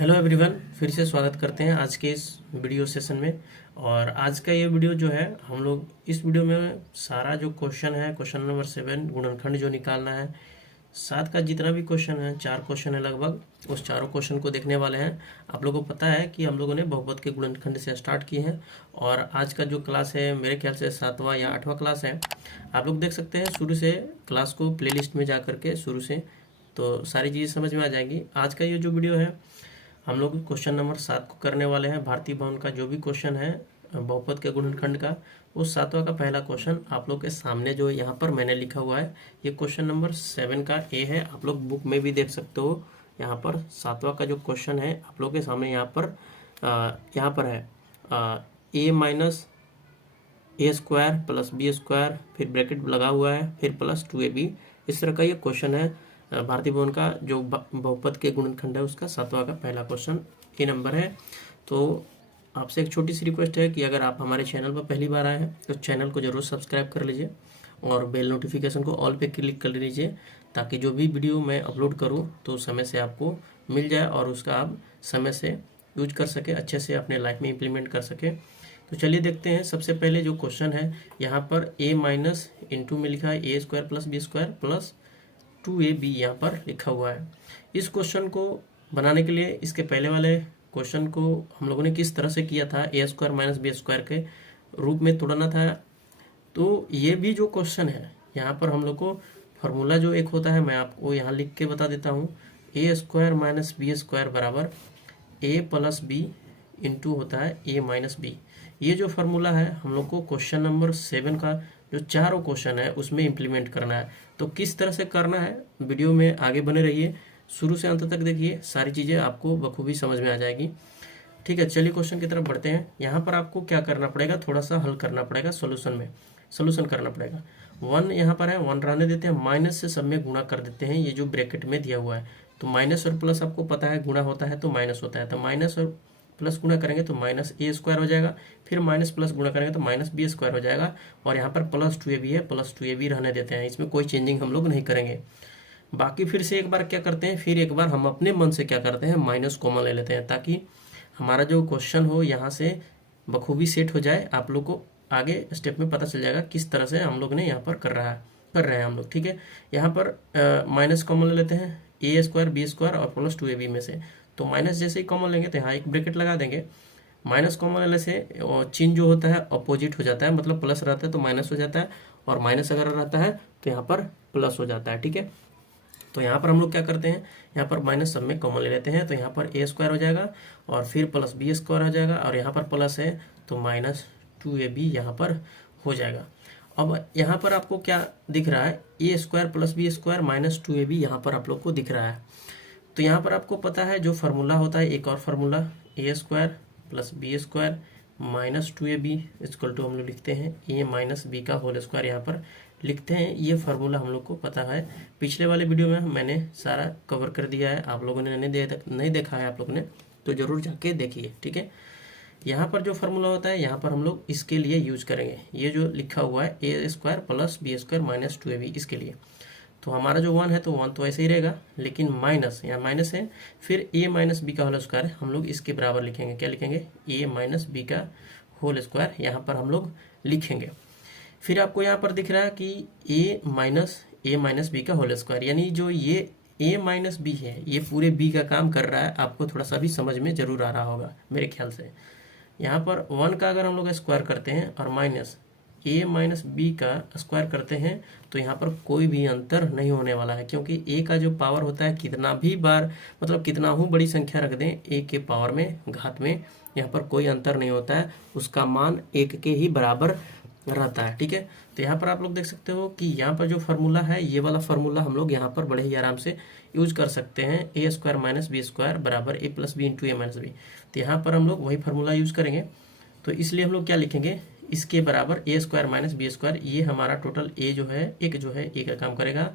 Hello everyone, फिर से स्वागत करते हैं आज के इस वीडियो सेशन में। और आज का ये वीडियो जो है, हम लोग इस वीडियो में सारा जो क्वेश्चन है, क्वेश्चन नंबर 7 गुणनखंड जो निकालना है, साथ का जितना भी क्वेश्चन है, 4 क्वेश्चन है लगभग, उस चारों क्वेश्चन को देखने वाले हैं। आप लोगों को पता है कि हम लोगों ने बहुपद के गुणनखंड से स्टार्ट किए हैं और आज का जो क्लास है मेरे ख्याल से 7वां या 8वां क्लास है। आप लोग देख सकते हैं शुरू से क्लास को प्लेलिस्ट में जा करके शुरू से, तो सारी चीज़ें समझ में आ जाएंगी। आज का ये जो वीडियो है, हम लोग क्वेश्चन नंबर 7 को करने वाले हैं। भारतीय भवन का जो भी क्वेश्चन है बहुपद के गुणनखंड का, उस 7वां का पहला क्वेश्चन आप लोग के सामने जो यहाँ पर मैंने लिखा हुआ है, ये क्वेश्चन नंबर 7 का ए है। आप लोग बुक में भी देख सकते हो। यहाँ पर 7वां का जो क्वेश्चन है आप लोग के सामने यहाँ पर है ए माइनस ए स्क्वायर प्लस बी स्क्वायर, फिर ब्रैकेट लगा हुआ है, फिर प्लस 2ab। इस तरह का ये क्वेश्चन है। भारतीय भवन का जो बहुपद के गुणनखंड है उसका 7वां का पहला क्वेश्चन ए नंबर है। तो आपसे एक छोटी सी रिक्वेस्ट है कि अगर आप हमारे चैनल पर पहली बार आए हैं तो चैनल को जरूर सब्सक्राइब कर लीजिए और बेल नोटिफिकेशन को ऑल पे क्लिक कर लीजिए, ताकि जो भी वीडियो मैं अपलोड करूं तो समय से आपको मिल जाए और उसका आप समय से यूज कर सके, अच्छे से अपने लाइफ में इम्प्लीमेंट कर सके। तो चलिए देखते हैं। सबसे पहले जो क्वेश्चन है यहाँ पर ए माइनस इंटू में लिखा है A square plus B square plus 2ab यहाँ पर लिखा हुआ है। इस क्वेश्चन को बनाने के लिए इसके पहले वाले क्वेश्चन को हम लोगों ने किस तरह से किया था, ए स्क्वायर माइनस बी स्क्वायर के रूप में तोड़ना था। तो ये भी जो क्वेश्चन है यहाँ पर हम लोग को फॉर्मूला जो एक होता है, मैं आपको यहाँ लिख के बता देता हूँ। A square minus B square बराबर ए प्लस बी इंटू होता है ए माइनस बी। ये जो फार्मूला है हम लोग को क्वेश्चन नंबर 7 का जो चारों क्वेश्चन है उसमें इम्प्लीमेंट करना है। तो किस तरह से करना है, वीडियो में आगे बने रहिए, शुरू से अंत तक देखिए, सारी चीज़ें आपको बखूबी समझ में आ जाएगी। ठीक है, चलिए क्वेश्चन की तरफ बढ़ते हैं। यहाँ पर आपको क्या करना पड़ेगा, थोड़ा सा हल करना पड़ेगा, सोल्यूशन करना पड़ेगा। 1 यहाँ पर है, 1 रहने देते हैं, माइनस से सब में गुणा कर देते हैं। ये जो ब्रैकेट में दिया हुआ है, तो माइनस और प्लस आपको पता है, गुणा होता है तो माइनस होता है, तो माइनस और प्लस गुणा करेंगे तो माइनस ए स्क्वायर हो जाएगा, फिर माइनस प्लस गुणा करेंगे तो माइनस बी स्क्वायर हो जाएगा। और यहाँ पर प्लस 2ab है, प्लस 2ab रहने देते हैं, इसमें कोई चेंजिंग हम लोग नहीं करेंगे। बाकी फिर से एक बार क्या करते हैं, फिर एक बार हम अपने मन से क्या करते हैं, माइनस कॉमन ले लेते हैं, ताकि हमारा जो क्वेश्चन हो यहाँ से बखूबी सेट हो जाए। आप लोग को आगे स्टेप में पता चल जाएगा किस तरह से हम लोग ने यहाँ पर कर रहे हैं हम लोग। ठीक है, यहाँ पर माइनस कॉमन ले लेते हैं, ए स्क्वायर बी स्क्वायर और प्लस 2ab में से। तो माइनस जैसे ही कॉमन लेंगे तो यहाँ एक ब्रैकेट लगा देंगे। माइनस कॉमन लेने से चिन्ह जो होता है अपोजिट हो जाता है, मतलब प्लस रहता है तो माइनस हो जाता है, और माइनस अगर रहता है तो यहाँ पर प्लस हो जाता है। ठीक है, तो यहाँ पर हम लोग क्या करते हैं, यहाँ पर माइनस सब में कॉमन ले लेते हैं, तो यहाँ पर ए स्क्वायर हो जाएगा और फिर प्लस बी स्क्वायर हो जाएगा, और यहाँ पर प्लस है तो माइनस 2ab यहाँ पर हो जाएगा। अब यहाँ पर आपको क्या दिख रहा है, A square plus B square minus 2ab यहाँ पर आप लोग को दिख रहा है। तो यहाँ पर आपको पता है जो फार्मूला होता है, एक और formula, a square plus B square minus 2ab equal to हम लोग लिखते हैं ए माइनस बी का होल स्क्वायर, यहाँ पर लिखते हैं। ये फार्मूला हम लोग को पता है, पिछले वाले वीडियो में मैंने सारा कवर कर दिया है। आप लोगों ने नहीं देखा है, आप लोगों ने तो जरूर जाके देखिए। ठीक है, यहाँ पर जो फार्मूला होता है यहाँ पर हम लोग इसके लिए यूज करेंगे, ये जो लिखा हुआ है A square plus B square minus 2ab, इसके लिए। तो हमारा जो 1 है तो 1 तो ऐसे ही रहेगा, लेकिन माइनस, यहाँ माइनस है, फिर ए माइनस बी का होल स्क्वायर हम लोग इसके बराबर लिखेंगे। क्या लिखेंगे, ए माइनस बी का होल स्क्वायर यहाँ पर हम लोग लिखेंगे। फिर आपको यहाँ पर दिख रहा है कि ए माइनस बी का होल स्क्वायर, यानी जो ये ए माइनस बी है ये पूरे बी का काम कर रहा है। आपको थोड़ा सा भी समझ में जरूर आ रहा होगा मेरे ख्याल से। यहाँ पर 1 का अगर हम लोग स्क्वायर करते हैं और माइनस ए माइनस बी का स्क्वायर करते हैं तो यहाँ पर कोई भी अंतर नहीं होने वाला है, क्योंकि ए का जो पावर होता है, कितना भी बार मतलब कितना ही बड़ी संख्या रख दें ए के पावर में, घात में, यहाँ पर कोई अंतर नहीं होता है, उसका मान 1 के ही बराबर रहता है। ठीक है, तो यहाँ पर आप लोग देख सकते हो कि यहाँ पर जो फार्मूला है, ये वाला फार्मूला हम लोग यहाँ पर बड़े ही आराम से यूज कर सकते हैं। ए स्क्वायर माइनस बी स्क्वायर बराबर A plus B into A minus B. तो यहाँ पर हम लोग वही फार्मूला यूज करेंगे। तो इसलिए हम लोग क्या लिखेंगे, इसके बराबर ए स्क्वायर माइनस बी स्क्वायर, ये हमारा टोटल ए जो है ए का काम करेगा,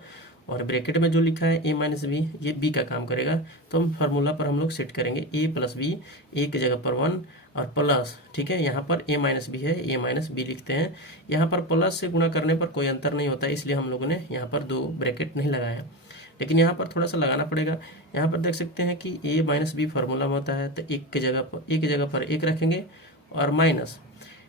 और ब्रैकेट में जो लिखा है ए माइनस बी, ये बी का काम करेगा। तो हम फार्मूला पर हम लोग सेट करेंगे ए प्लस बी, ए की जगह पर 1 और प्लस। ठीक है, यहाँ पर ए माइनस बी है, ए माइनस बी लिखते हैं। यहाँ पर प्लस से गुणा करने पर कोई अंतर नहीं होता है, इसलिए हम लोगों ने यहाँ पर 2 ब्रैकेट नहीं लगाया। लेकिन यहाँ पर थोड़ा सा लगाना पड़ेगा। यहाँ पर देख सकते हैं कि a माइनस बी फार्मूला में होता है, तो एक की जगह पर एक रखेंगे और माइनस,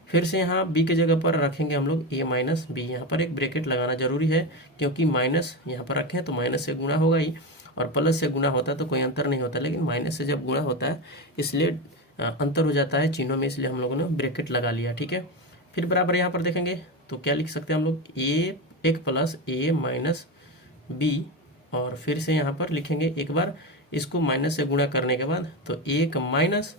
फिर से यहाँ b की जगह पर रखेंगे हम लोग a माइनस बी। यहाँ पर एक ब्रैकेट लगाना जरूरी है, क्योंकि माइनस यहाँ पर रखें तो माइनस से गुणा होगा ही, और प्लस से गुणा होता है तो कोई अंतर नहीं होता, लेकिन माइनस से जब गुणा होता है इसलिए अंतर हो जाता है चिन्हों में, इसलिए हम लोगों ने ब्रैकेट लगा लिया। ठीक है, फिर बराबर यहाँ पर देखेंगे तो क्या लिख सकते हैं हम लोग, एक प्लस a माइनस बी, और फिर से यहाँ पर लिखेंगे एक बार इसको माइनस से गुणा करने के बाद, तो एक माइनस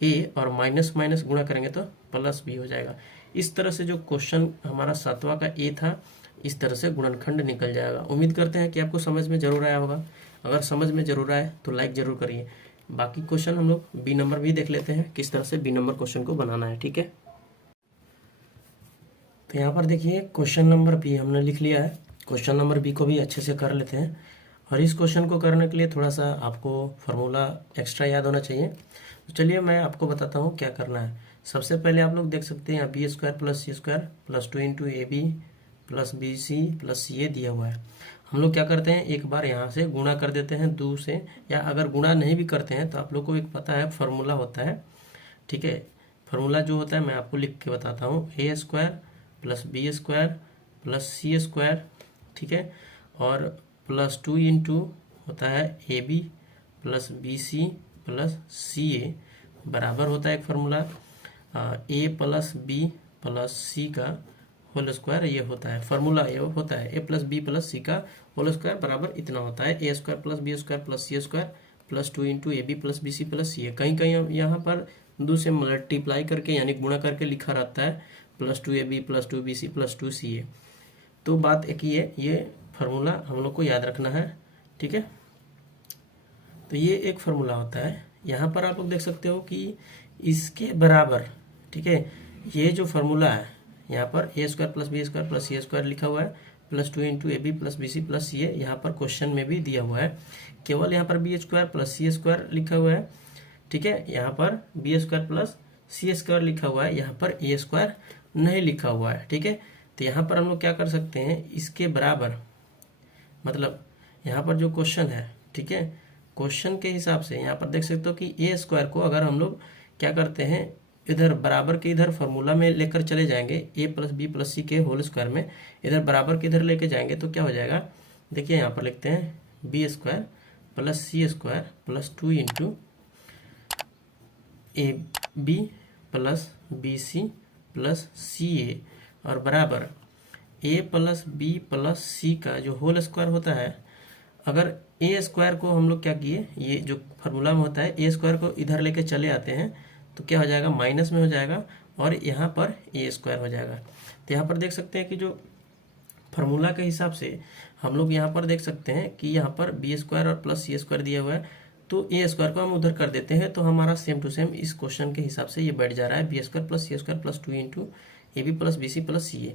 ए और माइनस माइनस गुणा करेंगे तो प्लस बी हो जाएगा। इस तरह से जो क्वेश्चन हमारा 7वां का ए था, इस तरह से गुणनखंड निकल जाएगा। उम्मीद करते हैं कि आपको समझ में जरूर आया होगा। अगर समझ में जरूर आए तो लाइक जरूर करिए। बाकी क्वेश्चन हम लोग बी नंबर भी देख लेते हैं, किस तरह से बी नंबर क्वेश्चन को बनाना है। ठीक है, तो यहाँ पर देखिए क्वेश्चन नंबर बी हमने लिख लिया है। क्वेश्चन नंबर बी को भी अच्छे से कर लेते हैं, और इस क्वेश्चन को करने के लिए थोड़ा सा आपको फार्मूला एक्स्ट्रा याद होना चाहिए। तो चलिए मैं आपको बताता हूँ क्या करना है। सबसे पहले आप लोग देख सकते हैं B square plus C square plus 2 into A B plus B C plus C A दिया हुआ है। हम लोग क्या करते हैं, एक बार यहाँ से गुणा कर देते हैं 2 से, या अगर गुणा नहीं भी करते हैं तो आप लोग को एक पता है फार्मूला होता है। ठीक है, फार्मूला जो होता है मैं आपको लिख के बताता हूँ, A square plus B square plus C square, ठीक है, और प्लस 2 इंटू होता है A B plus B C plus C A, बराबर होता है एक formula A plus B plus C का होल स्क्वायर, ये होता है फार्मूला, ये होता है A plus B plus C का होल स्क्वायर बराबर इतना होता है A square plus B square plus C square plus 2 into A B plus B C plus C A. कहीं कहीं यहाँ पर 2 से मल्टीप्लाई करके यानी गुणा करके लिखा रहता है plus 2 a B plus 2 b C plus 2 c ए। तो बात एक ही है, ये फार्मूला हम लोग को याद रखना है। ठीक है, तो ये एक फार्मूला होता है। यहाँ पर आप लोग देख सकते हो कि इसके बराबर, ठीक है, ये जो फार्मूला है यहाँ पर A square plus B square plus C square लिखा हुआ है plus 2 into A B plus B C plus C A, यहाँ पर क्वेश्चन में भी दिया हुआ है। केवल यहाँ पर B square plus C square लिखा हुआ है। ठीक है, यहाँ पर B square plus C square लिखा हुआ है, यहाँ पर ए स्क्वायर नहीं लिखा हुआ है। ठीक है, तो यहाँ पर हम लोग क्या कर सकते हैं, इसके बराबर, मतलब यहाँ पर जो क्वेश्चन है, ठीक है, क्वेश्चन के हिसाब से यहाँ पर देख सकते हो कि ए स्क्वायर को अगर हम लोग क्या करते हैं, इधर बराबर के इधर फार्मूला में लेकर चले जाएंगे ए प्लस बी प्लस सी के होल स्क्वायर में, इधर बराबर के इधर लेके जाएंगे तो क्या हो जाएगा, देखिए यहाँ पर लिखते हैं B square plus C square plus 2 into A B plus B C plus C A, और बराबर A plus B plus C का जो होल स्क्वायर होता है, अगर ए स्क्वायर को हम लोग क्या किए, ये जो फार्मूला में होता है ए स्क्वायर को इधर लेके चले आते हैं तो क्या हो जाएगा, माइनस में हो जाएगा, और यहाँ पर ए स्क्वायर हो जाएगा। तो यहाँ पर देख सकते हैं कि जो फार्मूला के हिसाब से हम लोग यहाँ पर देख सकते हैं कि यहाँ पर बी स्क्वायर और प्लस सी स्क्वायर दिया हुआ है, तो ए स्क्वायर को हम उधर कर देते हैं, तो हमारा सेम टू सेम इस क्वेश्चन के हिसाब से ये बैठ जा रहा है B square plus C square plus 2 into A B plus B C plus C ए।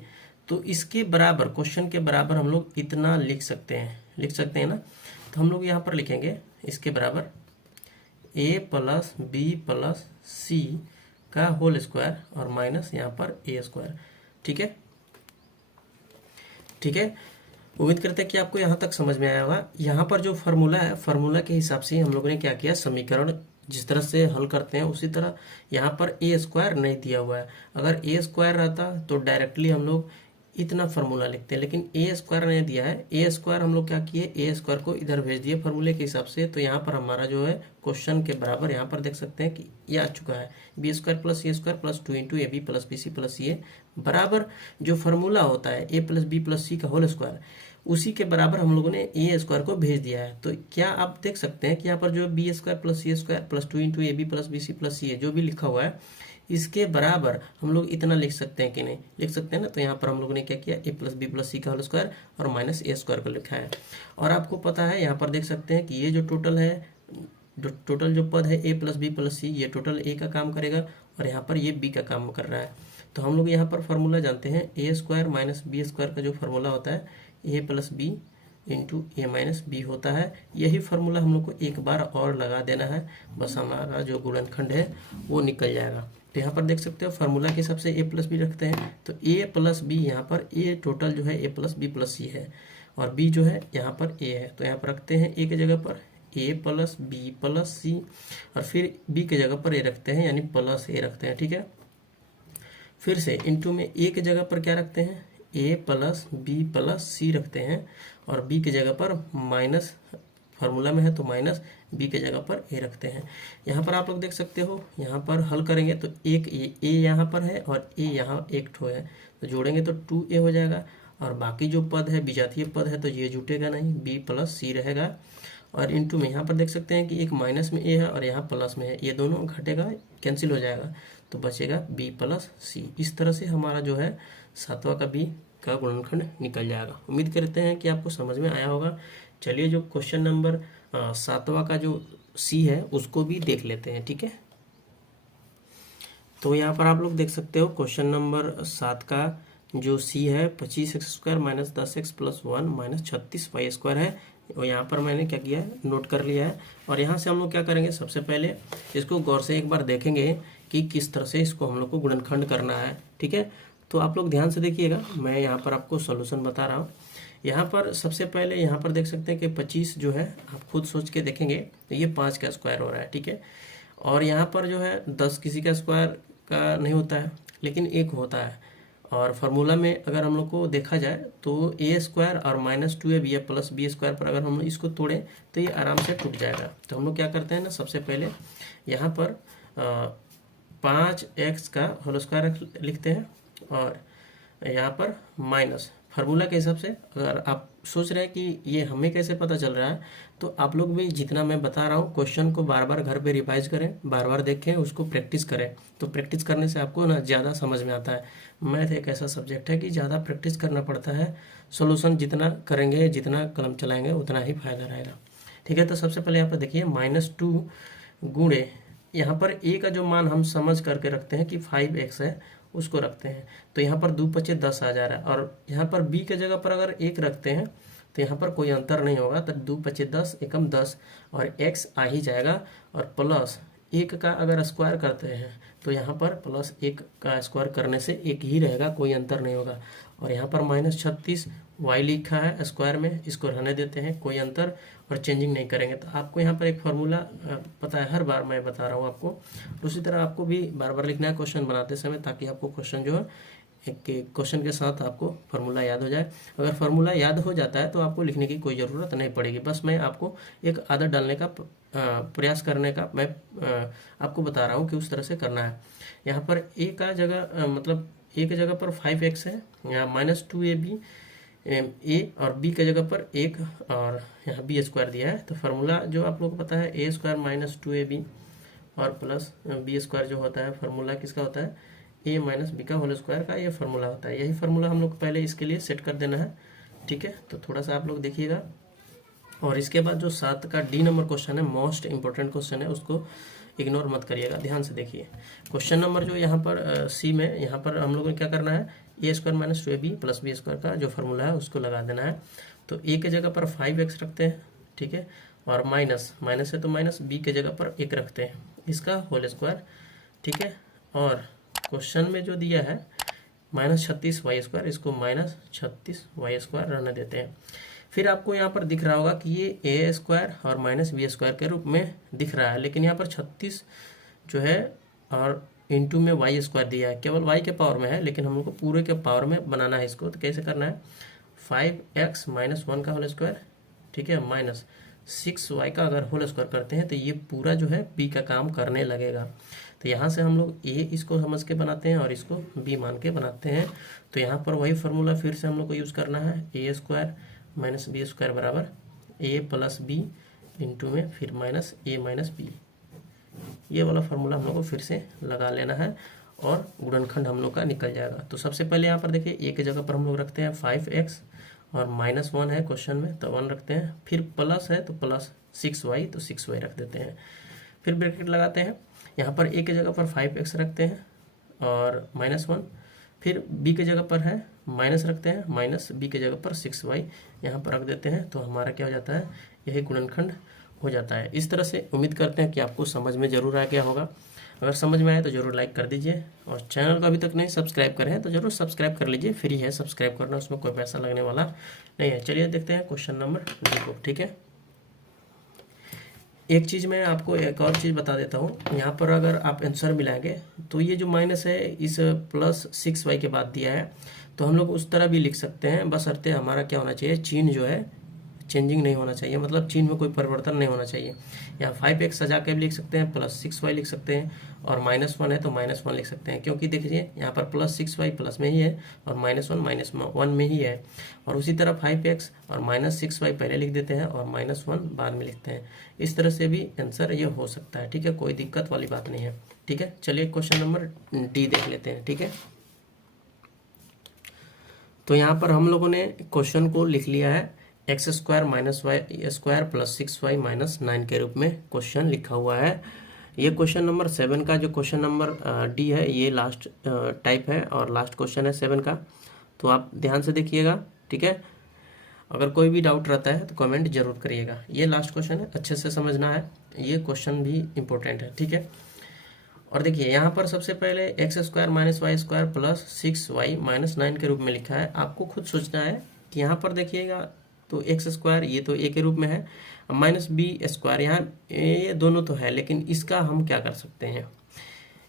तो इसके बराबर, क्वेश्चन के बराबर हम लोग इतना लिख सकते हैं ना। तो हम लोग यहाँ पर लिखेंगे इसके बराबर A plus B plus C का होल स्क्वायर और माइनस यहाँ पर ए स्क्वायर। ठीक है, ठीक है, उम्मीद करते हैं कि आपको यहाँ तक समझ में आया होगा। यहाँ पर जो फार्मूला है, फार्मूला के हिसाब से हम लोगों ने क्या किया, समीकरण जिस तरह से हल करते हैं उसी तरह यहाँ पर ए स्क्वायर नहीं दिया हुआ है। अगर ए स्क्वायर रहता तो डायरेक्टली हम लोग इतना फार्मूला लिखते हैं, लेकिन ए स्क्वायर नहीं दिया है। ए स्क्वायर हम लोग क्या किए, ए स्क्वायर को इधर भेज दिए फार्मूले के हिसाब से, तो यहाँ पर हमारा जो है क्वेश्चन के बराबर यहाँ पर देख सकते हैं कि ये आ चुका है B square plus C square plus 2 into A B plus B C plus C A, बराबर जो फार्मूला होता है A plus B plus C का होल स्क्वायर, उसी के बराबर हम लोगों ने ए स्क्वायर को भेज दिया है। तो क्या आप देख सकते हैं कि यहाँ पर जो B square plus C square plus 2 into A B plus B C plus C A जो भी लिखा हुआ है, इसके बराबर हम लोग इतना लिख सकते हैं कि नहीं लिख सकते हैं ना। तो यहाँ पर हम लोगों ने क्या किया, ए प्लस बी प्लस सी का होल स्क्वायर और माइनस ए स्क्वायर को लिखा है। और आपको पता है यहाँ पर देख सकते हैं कि ये जो टोटल है, टोटल जो पद है ए प्लस बी प्लस सी, ये टोटल ए का काम करेगा और यहाँ पर ये बी का काम कर रहा है। तो हम लोग यहाँ पर फार्मूला जानते हैं, ए स्क्वायर माइनस बी स्क्वायर का जो फार्मूला होता है A plus B into A minus B होता है। यही फार्मूला हम लोग को एक बार और लगा देना है, बस हमारा जो गुणनखंड है वो निकल जाएगा। तो यहाँ पर देख सकते हो फार्मूला के हिसाब से ए प्लस बी रखते हैं, तो ए प्लस बी यहाँ पर ए टोटल जो है ए प्लस बी प्लस सी है, और बी जो है यहाँ पर ए है, तो यहाँ पर रखते हैं ए की जगह पर ए प्लस बी प्लस सी, और फिर बी की जगह पर ए रखते हैं यानी प्लस ए रखते हैं, ठीक है। फिर से इनटू में ए की जगह पर क्या रखते हैं, ए प्लस बी प्लस सी रखते हैं, और बी की जगह पर माइनस, फार्मूला में है तो माइनस बी के जगह पर ए रखते हैं। यहाँ पर आप लोग देख सकते हो, यहाँ पर हल करेंगे तो एक ए यहाँ पर है और ए यहाँ एक ठो है, तो जोड़ेंगे तो 2a हो जाएगा, और बाकी जो पद है विजातीय पद है तो ये जुटेगा नहीं, बी प्लस सी रहेगा। और इनटू में यहाँ पर देख सकते हैं कि एक माइनस में ए है और यहाँ प्लस में है, ये दोनों घटेगा कैंसिल हो जाएगा, तो बचेगा बी प्लस सी। इस तरह से हमारा जो है 7वां का बी का गुणनखंड निकल जाएगा। उम्मीद करते हैं कि आपको समझ में आया होगा। चलिए जो क्वेश्चन नंबर 7वां का जो सी है उसको भी देख लेते हैं, ठीक है। तो यहाँ पर आप लोग देख सकते हो क्वेश्चन नंबर 7 का जो सी है 25x² minus 10x plus 1 minus 36y² है। और यहाँ पर मैंने क्या किया है, नोट कर लिया है। और यहाँ से हम लोग क्या करेंगे, सबसे पहले इसको गौर से एक बार देखेंगे कि किस तरह से इसको हम लोग को गुणनखंड करना है, ठीक है। तो आप लोग ध्यान से देखिएगा, मैं यहाँ पर आपको सोल्यूशन बता रहा हूँ। यहाँ पर सबसे पहले यहाँ पर देख सकते हैं कि 25 जो है, आप खुद सोच के देखेंगे तो ये 5 का स्क्वायर हो रहा है, ठीक है। और यहाँ पर जो है 10 किसी का स्क्वायर का नहीं होता है, लेकिन एक होता है। और फार्मूला में अगर हम लोग को देखा जाए तो a² और माइनस 2ab प्लस b² पर अगर हम लोग इसको तोड़ें तो ये आराम से टूट जाएगा। तो हम लोग क्या करते हैं ना, सबसे पहले यहाँ पर 5x का होल स्क्वायर लिखते हैं, और यहाँ पर माइनस फार्मूला के हिसाब से। अगर आप सोच रहे हैं कि ये हमें कैसे पता चल रहा है, तो आप लोग भी जितना मैं बता रहा हूँ क्वेश्चन को बार बार घर पे रिवाइज करें, बार बार देखें, उसको प्रैक्टिस करें। तो प्रैक्टिस करने से आपको ना ज़्यादा समझ में आता है। मैथ एक ऐसा सब्जेक्ट है कि ज़्यादा प्रैक्टिस करना पड़ता है। सोल्यूशन जितना करेंगे, जितना कलम चलाएंगे, उतना ही फायदा रहेगा, ठीक है। तो सबसे पहले यहाँ पर देखिए -2 गुणे यहाँ पर ए का जो मान हम समझ करके रखते हैं कि 5x है, उसको रखते हैं। तो यहाँ पर 2 पचे 10 आ जा रहा है, और यहाँ पर b के जगह पर अगर 1 रखते हैं तो यहाँ पर कोई अंतर नहीं होगा, तो 2 पचे 10 एकम 10, और x आ ही जाएगा। और प्लस 1 का अगर स्क्वायर करते हैं तो यहाँ पर प्लस 1 का स्क्वायर करने से 1 ही रहेगा, कोई अंतर नहीं होगा। और यहाँ पर -36 y लिखा है स्क्वायर में, इसको रहने देते हैं, कोई अंतर और चेंजिंग नहीं करेंगे। तो आपको यहाँ पर एक फार्मूला पता है, हर बार मैं बता रहा हूँ आपको। उसी तरह आपको भी बार बार लिखना है क्वेश्चन बनाते समय, ताकि आपको क्वेश्चन जो है एक क्वेश्चन के साथ आपको फार्मूला याद हो जाए। अगर फार्मूला याद हो जाता है तो आपको लिखने की कोई ज़रूरत नहीं पड़ेगी। बस मैं आपको एक आदत डालने का प्रयास करने का मैं आपको बता रहा हूँ कि उस तरह से करना है। यहाँ पर ए का जगह मतलब ए की जगह पर 5x है, यहाँ -2ab ए, और बी की जगह पर 1, और यहाँ b² दिया है। तो फार्मूला जो आप लोग को पता है, a² माइनस 2ab और प्लस b² जो होता है, फार्मूला किसका होता है, a माइनस बी का होल स्क्वायर का ये फार्मूला होता है। यही फार्मूला हम लोग को पहले इसके लिए सेट कर देना है, ठीक है। तो थोड़ा सा आप लोग देखिएगा। और इसके बाद जो 7 का डी नंबर क्वेश्चन है, मोस्ट इंपॉर्टेंट क्वेश्चन है, उसको इग्नोर मत करिएगा, ध्यान से देखिए। क्वेश्चन नंबर जो यहाँ पर सी में, यहाँ पर हम लोगों ने क्या करना है, a² minus 2ab plus b² का जो फार्मूला है उसको लगा देना है। तो a के जगह पर 5x रखते हैं, ठीक है, और माइनस है तो माइनस, b के जगह पर 1 रखते हैं, इसका होल स्क्वायर, ठीक है। और क्वेश्चन में जो दिया है -36y², इसको -36y² रहने देते हैं। फिर आपको यहाँ पर दिख रहा होगा कि ये a² और -b² के रूप में दिख रहा है, लेकिन यहाँ पर 36 जो है और इंटू में y² दिया है, केवल y के पावर में है, लेकिन हम लोग को पूरे के पावर में बनाना है इसको। तो कैसे करना है, 5x माइनस 1 का होल स्क्वायर, ठीक है, माइनस 6y का अगर होल स्क्वायर करते हैं तो ये पूरा जो है b का काम करने लगेगा। तो यहाँ से हम लोग a इसको समझ के बनाते हैं और इसको b मान के बनाते हैं। तो यहाँ पर वही फार्मूला फिर से हम लोग को यूज़ करना है, a² माइनस b² बराबर a प्लस b इंटू में फिर माइनस a माइनस b। ये वाला फार्मूला हम लोग को फिर से लगा लेना है और गुणनखंड हम लोग का निकल जाएगा। तो सबसे पहले यहाँ पर देखिए a की जगह पर हम लोग रखते हैं 5x, और -1 है क्वेश्चन में तो 1 रखते हैं, फिर प्लस है तो प्लस 6y तो 6y रख देते हैं, फिर ब्रैकेट लगाते हैं। यहाँ पर a की जगह पर 5x रखते हैं और -1, फिर b की जगह पर है माइनस रखते हैं, माइनस b की जगह पर 6y यहाँ पर रख देते हैं। तो हमारा क्या हो जाता है, यही गुणनखंड हो जाता है। इस तरह से उम्मीद करते हैं कि आपको समझ में ज़रूर आ गया होगा। अगर समझ में आए तो ज़रूर लाइक कर दीजिए, और चैनल को अभी तक नहीं सब्सक्राइब करें हैं तो ज़रूर सब्सक्राइब कर लीजिए, फ्री है सब्सक्राइब करना, उसमें कोई पैसा लगने वाला नहीं है। चलिए देखते हैं क्वेश्चन नंबर डी को। ठीक है, एक चीज़ मैं आपको एक और चीज़ बता देता हूँ, यहाँ पर अगर आप आंसर मिलाएंगे तो ये जो माइनस है इस +6y के बाद दिया है, तो हम लोग उस तरह भी लिख सकते हैं, बस अर्थे हमारा क्या होना चाहिए, चिन्ह जो है चेंजिंग नहीं होना चाहिए, मतलब चिन्ह में कोई परिवर्तन नहीं होना चाहिए। यहाँ 5x सजा के भी लिख सकते हैं, +6y लिख सकते हैं, और -1 है तो -1 लिख सकते हैं, क्योंकि देखिए यहाँ पर +6y प्लस में ही है और -1 -1 में ही है। और उसी तरह 5x और -6y पहले लिख देते हैं और -1 बाद में लिखते हैं। इस तरह से भी आंसर ये हो सकता है। ठीक है, कोई दिक्कत वाली बात नहीं है। ठीक है, चलिए क्वेश्चन नंबर डी देख लेते हैं। ठीक है, तो यहाँ पर हम लोगों ने क्वेश्चन को लिख लिया है, x² - y² + 6y - 9 के रूप में क्वेश्चन लिखा हुआ है। ये क्वेश्चन नंबर 7 का जो क्वेश्चन नंबर डी है, ये लास्ट टाइप है और लास्ट क्वेश्चन है 7 का, तो आप ध्यान से देखिएगा। ठीक है, अगर कोई भी डाउट रहता है तो कमेंट जरूर करिएगा। ये लास्ट क्वेश्चन है, अच्छे से समझना है, ये क्वेश्चन भी इम्पोर्टेंट है। ठीक है, और देखिए यहाँ पर सबसे पहले x² - y² + 6y - 9 के रूप में लिखा है। आपको खुद सोचना है कि यहाँ पर देखिएगा तो x² ये तो a के रूप में है, -b² यहाँ ये दोनों तो है, लेकिन इसका हम क्या कर सकते हैं,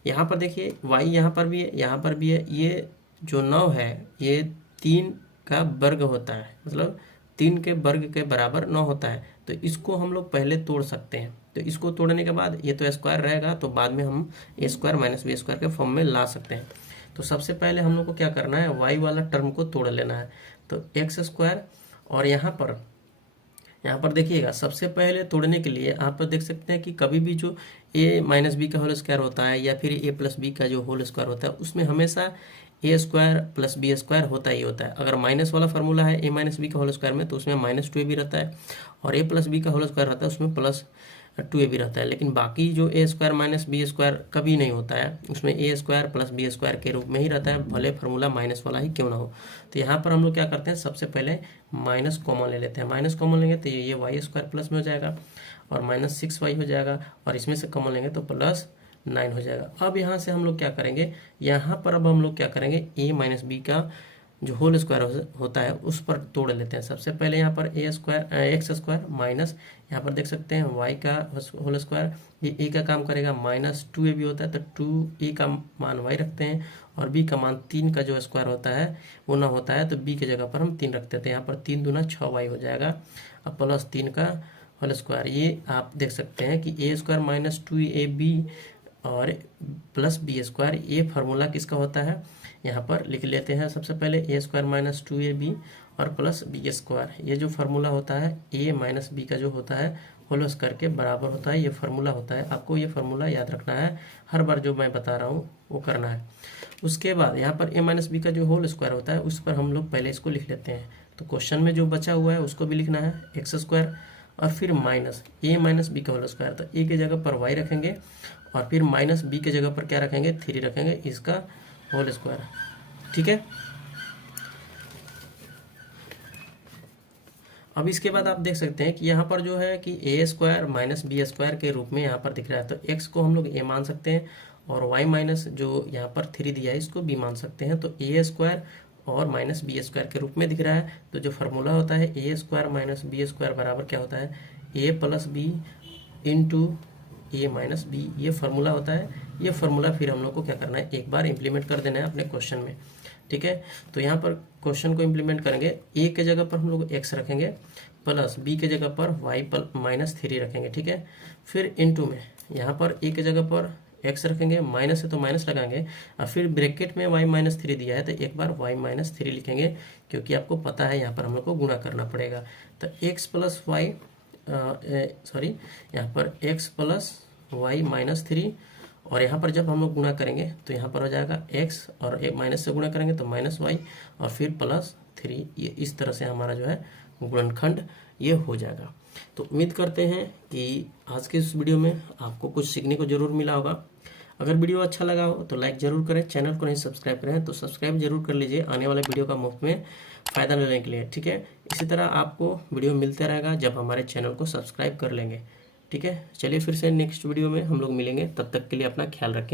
यहाँ पर देखिए y यहाँ पर भी है, यहाँ पर भी है, ये जो 9 है ये 3 का वर्ग होता है, मतलब 3 के वर्ग के बराबर 9 होता है, तो इसको हम लोग पहले तोड़ सकते हैं। तो इसको तोड़ने के बाद ये तो स्क्वायर रहेगा, तो बाद में हम a² - b² के फॉर्म में ला सकते हैं। तो सबसे पहले हम लोग को क्या करना है, y वाला टर्म को तोड़ लेना है। तो x², और यहाँ पर देखिएगा सबसे पहले तोड़ने के लिए आप देख सकते हैं कि कभी भी जो a - b का होल स्क्वायर होता है या फिर a + b का जो होल स्क्वायर होता है, उसमें हमेशा a² + b² होता ही होता है। अगर माइनस वाला फार्मूला है a - b का होल स्क्वायर में, तो उसमें -2a भी रहता है, और a + b का होल स्क्वायर रहता है उसमें +2a भी रहता है। लेकिन बाकी जो a² - b² कभी नहीं होता है, उसमें a² + b² के रूप में ही रहता है, भले फार्मूला माइनस वाला ही क्यों ना हो। तो यहाँ पर हम लोग क्या करते हैं, सबसे पहले माइनस कॉमन ले लेते हैं। माइनस कॉमन लेंगे तो ये y² प्लस में हो जाएगा और -6y हो जाएगा, और इसमें से कॉमन लेंगे तो +9 हो जाएगा। अब यहाँ से हम लोग क्या करेंगे, यहाँ पर अब हम लोग क्या करेंगे, a - b का जो होल स्क्वायर होता है उस पर तोड़ लेते हैं। सबसे पहले यहाँ पर x² माइनस, यहाँ पर देख सकते हैं y का होल स्क्वायर, ये a का काम करेगा, -2a भी होता है, तो 2a का मान y रखते हैं, और b का मान 3 का जो स्क्वायर होता है वो ना होता है, तो b की जगह पर हम 3 रखते थे। यहाँ पर 3 दूना 6y हो जाएगा, अब +3 का होल स्क्वायर। ये आप देख सकते हैं कि a² - 2ab और +b², ये फार्मूला किसका होता है, यहाँ पर लिख लेते हैं। सबसे पहले a² - 2ab और +b², ये जो फार्मूला होता है a - b का जो होता है होल स्क्वायर के बराबर होता है, ये फार्मूला होता है। आपको ये फार्मूला याद रखना है, हर बार जो मैं बता रहा हूँ वो करना है। उसके बाद यहाँ पर a - b का जो होल स्क्वायर होता है उस पर हम लोग पहले इसको लिख लेते हैं। तो क्वेश्चन में जो बचा हुआ है उसको भी लिखना है, x² और फिर माइनस a - b का होल स्क्वायर, तो a की जगह पर y रखेंगे, और फिर -b की जगह पर क्या रखेंगे, 3 रखेंगे, इसका होल स्क्वायर। ठीक है, अब इसके बाद आप देख सकते हैं कि यहाँ पर जो है कि a² - b² के रूप में यहाँ पर दिख रहा है, तो x को हम लोग a मान सकते हैं, और y माइनस जो यहाँ पर 3 दिया है इसको b मान सकते हैं। तो a² और -b² के रूप में दिख रहा है। तो जो फार्मूला होता है a² - b² बराबर क्या होता है, a + b into a - b, ये फार्मूला होता है। ये फार्मूला फिर हम लोग को क्या करना है, एक बार इम्प्लीमेंट कर देना है अपने क्वेश्चन में। ठीक है, तो यहाँ पर क्वेश्चन को इम्प्लीमेंट करेंगे, a के जगह पर हम लोग x रखेंगे, प्लस b के जगह पर y -3 रखेंगे। ठीक है, फिर इनटू में यहाँ पर a के जगह पर x रखेंगे, माइनस है तो माइनस लगाएंगे, और फिर ब्रैकेट में y -3 दिया है तो एक बार y -3 लिखेंगे, क्योंकि आपको पता है यहाँ पर हम लोग को गुणा करना पड़ेगा। तो x + y यहाँ पर x + y -3, और यहाँ पर जब हम लोग गुणा करेंगे तो यहाँ पर हो जाएगा x, और माइनस से गुणा करेंगे तो -y और फिर +3। ये इस तरह से हमारा जो है गुणनखंड ये हो जाएगा। तो उम्मीद करते हैं कि आज के इस वीडियो में आपको कुछ सीखने को जरूर मिला होगा। अगर वीडियो अच्छा लगा हो तो लाइक ज़रूर करें, चैनल को नहीं सब्सक्राइब करें तो सब्सक्राइब जरूर कर लीजिए आने वाले वीडियो का मुफ्त में फ़ायदा लेने के लिए। ठीक है, इसी तरह आपको वीडियो मिलता रहेगा जब हमारे चैनल को सब्सक्राइब कर लेंगे। ठीक है, चलिए फिर से नेक्स्ट वीडियो में हम लोग मिलेंगे, तब तक के लिए अपना ख्याल रखें।